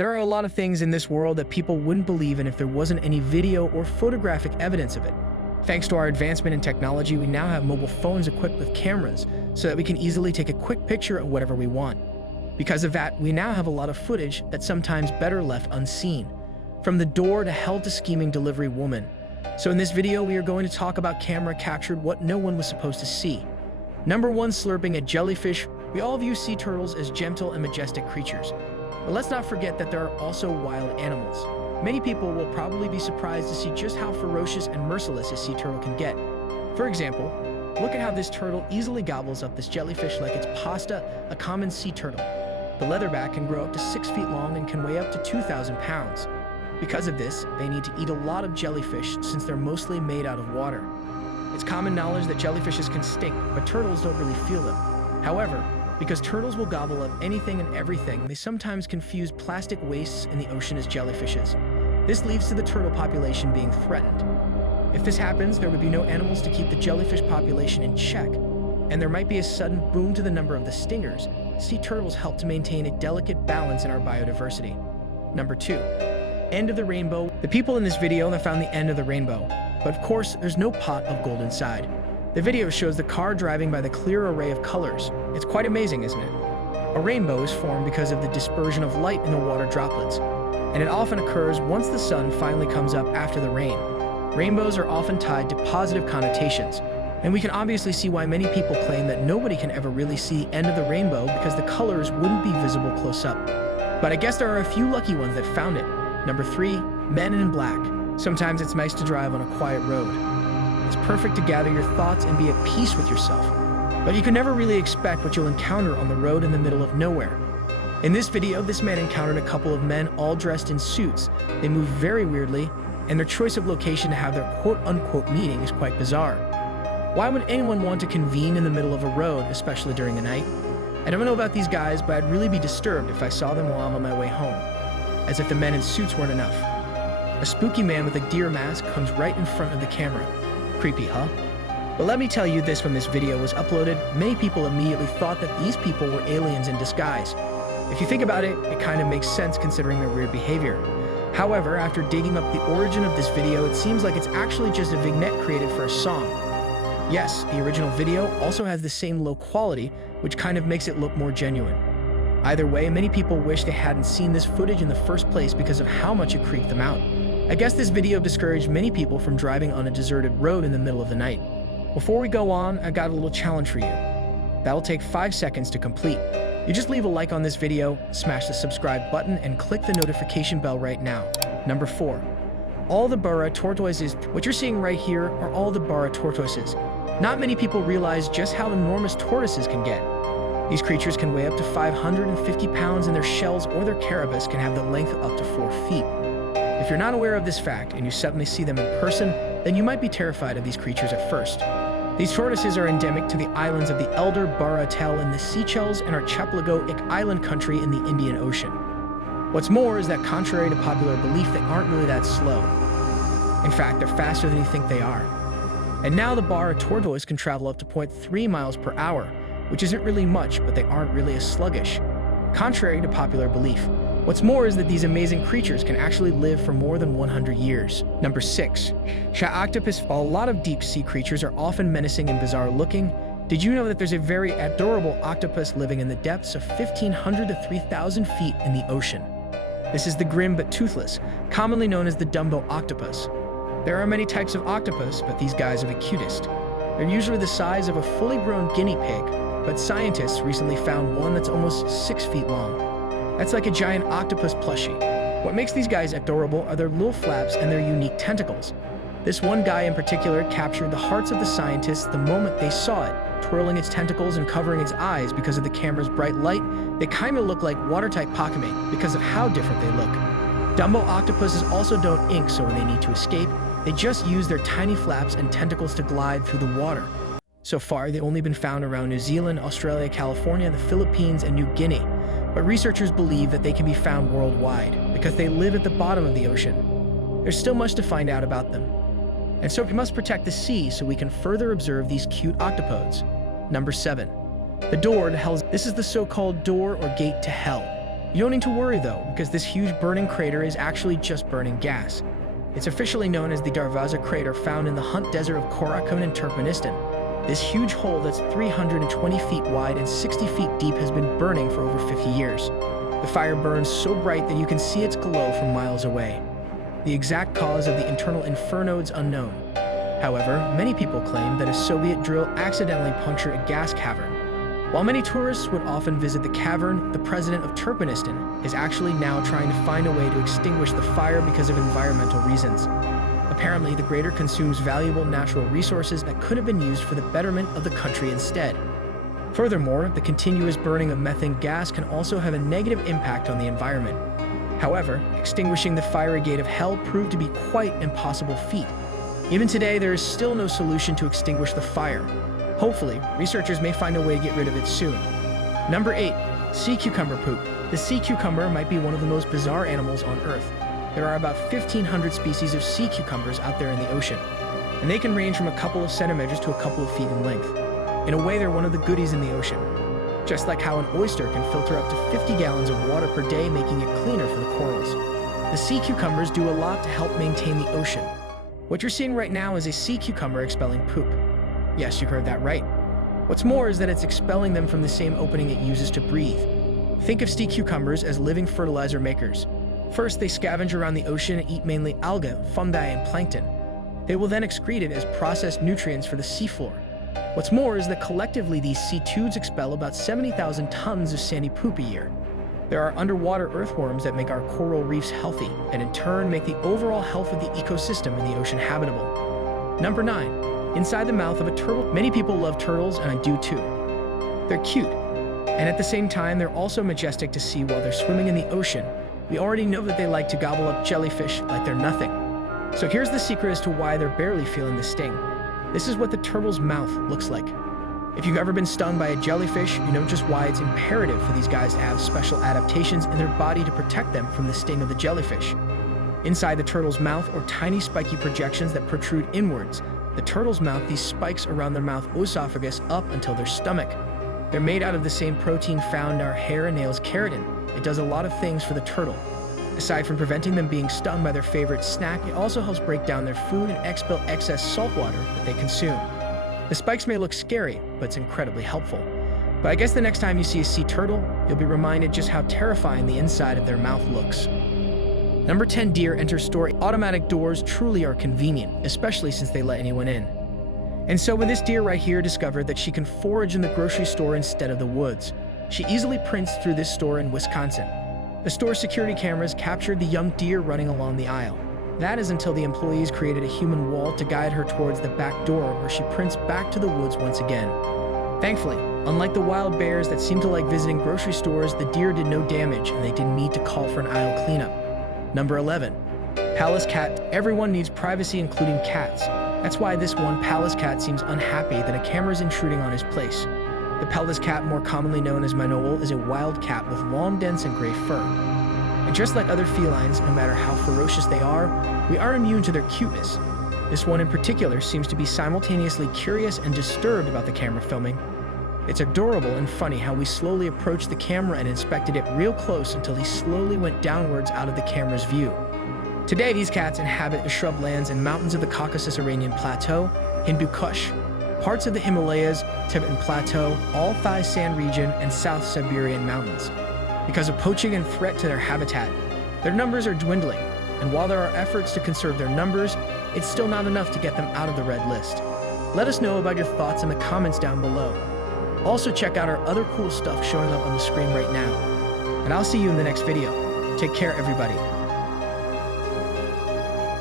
There are a lot of things in this world that people wouldn't believe in if there wasn't any video or photographic evidence of it. Thanks to our advancement in technology, we now have mobile phones equipped with cameras so that we can easily take a quick picture of whatever we want. Because of that, we now have a lot of footage that's sometimes better left unseen. From the door to hell to scheming delivery woman. So in this video, we are going to talk about camera captured what no one was supposed to see. Number 1, slurping a jellyfish. We all view sea turtles as gentle and majestic creatures. But let's not forget that there are also wild animals. Many people will probably be surprised to see just how ferocious and merciless a sea turtle can get. For example, look at how this turtle easily gobbles up this jellyfish like it's pasta, a common sea turtle. The leatherback can grow up to 6 feet long and can weigh up to 2,000 pounds. Because of this, they need to eat a lot of jellyfish since they're mostly made out of water. It's common knowledge that jellyfishes can stink, but turtles don't really feel them. However, because turtles will gobble up anything and everything, they sometimes confuse plastic wastes in the ocean as jellyfishes. This leads to the turtle population being threatened. If this happens, there would be no animals to keep the jellyfish population in check, and there might be a sudden boom to the number of the stingers. Sea turtles help to maintain a delicate balance in our biodiversity. Number 2. End of the rainbow. The people in this video have found the end of the rainbow, but of course, there's no pot of gold inside. The video shows the car driving by the clear array of colors. It's quite amazing, isn't it? A rainbow is formed because of the dispersion of light in the water droplets, and it often occurs once the sun finally comes up after the rain. Rainbows are often tied to positive connotations, and we can obviously see why many people claim that nobody can ever really see the end of the rainbow because the colors wouldn't be visible close up. But I guess there are a few lucky ones that found it. Number 3, men in black. Sometimes it's nice to drive on a quiet road. It's perfect to gather your thoughts and be at peace with yourself. But you can never really expect what you'll encounter on the road in the middle of nowhere. In this video, this man encountered a couple of men all dressed in suits. They moved very weirdly, and their choice of location to have their quote-unquote meeting is quite bizarre. Why would anyone want to convene in the middle of a road, especially during the night? I don't know about these guys, but I'd really be disturbed if I saw them while I'm on my way home. As if the men in suits weren't enough. A spooky man with a deer mask comes right in front of the camera. Creepy, huh? But let me tell you this, when this video was uploaded, many people immediately thought that these people were aliens in disguise. If you think about it, it kind of makes sense considering their weird behavior. However, after digging up the origin of this video, it seems like it's actually just a vignette created for a song. Yes, the original video also has the same low quality, which kind of makes it look more genuine. Either way, many people wish they hadn't seen this footage in the first place because of how much it creeped them out. I guess this video discouraged many people from driving on a deserted road in the middle of the night. Before we go on, I got a little challenge for you. That'll take 5 seconds to complete. You just leave a like on this video, smash the subscribe button, and click the notification bell right now. Number 4. All the bara tortoises. What you're seeing right here are all the bara tortoises. Not many people realize just how enormous tortoises can get. These creatures can weigh up to 550 pounds, and their shells or their carapace can have the length of up to 4 feet. If you're not aware of this fact and you suddenly see them in person, then you might be terrified of these creatures at first. These tortoises are endemic to the islands of the Elder Bara Tel in the Seychelles and Archipelago Island country in the Indian Ocean. What's more is that, contrary to popular belief, they aren't really that slow. In fact, they're faster than you think they are. And now the bara tortoise can travel up to 0.3 miles per hour, which isn't really much, but they aren't really as sluggish. Contrary to popular belief. What's more is that these amazing creatures can actually live for more than 100 years. Number 6. Octopus. While a lot of deep-sea creatures are often menacing and bizarre looking, did you know that there's a very adorable octopus living in the depths of 1,500 to 3,000 feet in the ocean? This is the grim but toothless, commonly known as the Dumbo octopus. There are many types of octopus, but these guys are the cutest. They're usually the size of a fully grown guinea pig, but scientists recently found one that's almost 6 feet long. That's like a giant octopus plushie. What makes these guys adorable are their little flaps and their unique tentacles. This one guy in particular captured the hearts of the scientists the moment they saw it, twirling its tentacles and covering its eyes because of the camera's bright light. They kind of look like watertight Pokemon because of how different they look. Dumbo octopuses also don't ink, so when they need to escape, they just use their tiny flaps and tentacles to glide through the water. So far, they've only been found around New Zealand, Australia, California, the Philippines, and New Guinea. But researchers believe that they can be found worldwide because they live at the bottom of the ocean. There's still much to find out about them. And so we must protect the sea so we can further observe these cute octopodes. Number 7. The door to hell. This is the so-called door or gate to hell. You don't need to worry though, because this huge burning crater is actually just burning gas. It's officially known as the Darvaza crater, found in the Hunt Desert of Karakum in Turkmenistan. This huge hole that's 320 feet wide and 60 feet deep has been burning for over 50 years. The fire burns so bright that you can see its glow from miles away. The exact cause of the internal inferno is unknown. However, many people claim that a Soviet drill accidentally punctured a gas cavern. While many tourists would often visit the cavern, the president of Turkmenistan is actually now trying to find a way to extinguish the fire because of environmental reasons. Apparently, the crater consumes valuable natural resources that could have been used for the betterment of the country instead. Furthermore, the continuous burning of methane gas can also have a negative impact on the environment. However, extinguishing the fiery gate of hell proved to be quite an impossible feat. Even today, there is still no solution to extinguish the fire. Hopefully, researchers may find a way to get rid of it soon. Number 8. Sea cucumber poop. The sea cucumber might be one of the most bizarre animals on Earth. There are about 1,500 species of sea cucumbers out there in the ocean, and they can range from a couple of centimeters to a couple of feet in length. In a way, they're one of the goodies in the ocean. Just like how an oyster can filter up to 50 gallons of water per day, making it cleaner for the corals. The sea cucumbers do a lot to help maintain the ocean. What you're seeing right now is a sea cucumber expelling poop. Yes, you heard that right. What's more is that it's expelling them from the same opening it uses to breathe. Think of sea cucumbers as living fertilizer makers. First, they scavenge around the ocean and eat mainly algae, fungi, and plankton. They will then excrete it as processed nutrients for the seafloor. What's more is that collectively these sea tudes expel about 70,000 tons of sandy poop a year. There are underwater earthworms that make our coral reefs healthy, and in turn make the overall health of the ecosystem in the ocean habitable. Number 9. Inside the mouth of a turtle. Many people love turtles, and I do too. They're cute, and at the same time they're also majestic to see while they're swimming in the ocean. We already know that they like to gobble up jellyfish like they're nothing. So here's the secret as to why they're barely feeling the sting. This is what the turtle's mouth looks like. If you've ever been stung by a jellyfish, you know just why it's imperative for these guys to have special adaptations in their body to protect them from the sting of the jellyfish. Inside the turtle's mouth are tiny spiky projections that protrude inwards. The turtle's mouth, these spikes around their mouth esophagus up until their stomach. They're made out of the same protein found in our hair and nails, keratin. It does a lot of things for the turtle. Aside from preventing them being stung by their favorite snack, it also helps break down their food and expel excess salt water that they consume. The spikes may look scary, but it's incredibly helpful. But I guess the next time you see a sea turtle, you'll be reminded just how terrifying the inside of their mouth looks. Number 10. Deer enter store. Automatic doors truly are convenient, especially since they let anyone in. And so when this deer right here discovered that she can forage in the grocery store instead of the woods, she easily prints through this store in Wisconsin. The store's security cameras captured the young deer running along the aisle. That is until the employees created a human wall to guide her towards the back door, where she prints back to the woods once again. Thankfully, unlike the wild bears that seem to like visiting grocery stores, the deer did no damage and they didn't need to call for an aisle cleanup. Number 11. Palace cat. Everyone needs privacy, including cats. That's why this one Palace cat seems unhappy that a camera is intruding on his place. The Palace cat, more commonly known as Manoel, is a wild cat with long, dense, and gray fur. And just like other felines, no matter how ferocious they are, we aren't immune to their cuteness. This one in particular seems to be simultaneously curious and disturbed about the camera filming. It's adorable and funny how we slowly approached the camera and inspected it real close until he slowly went downwards out of the camera's view. Today, these cats inhabit the shrublands and mountains of the Caucasus-Iranian Plateau, Hindu Kush, parts of the Himalayas, Tibetan Plateau, Altai Sand region, and South Siberian mountains. Because of poaching and threat to their habitat, their numbers are dwindling, and while there are efforts to conserve their numbers, it's still not enough to get them out of the red list. Let us know about your thoughts in the comments down below. Also check out our other cool stuff showing up on the screen right now. And I'll see you in the next video. Take care, everybody.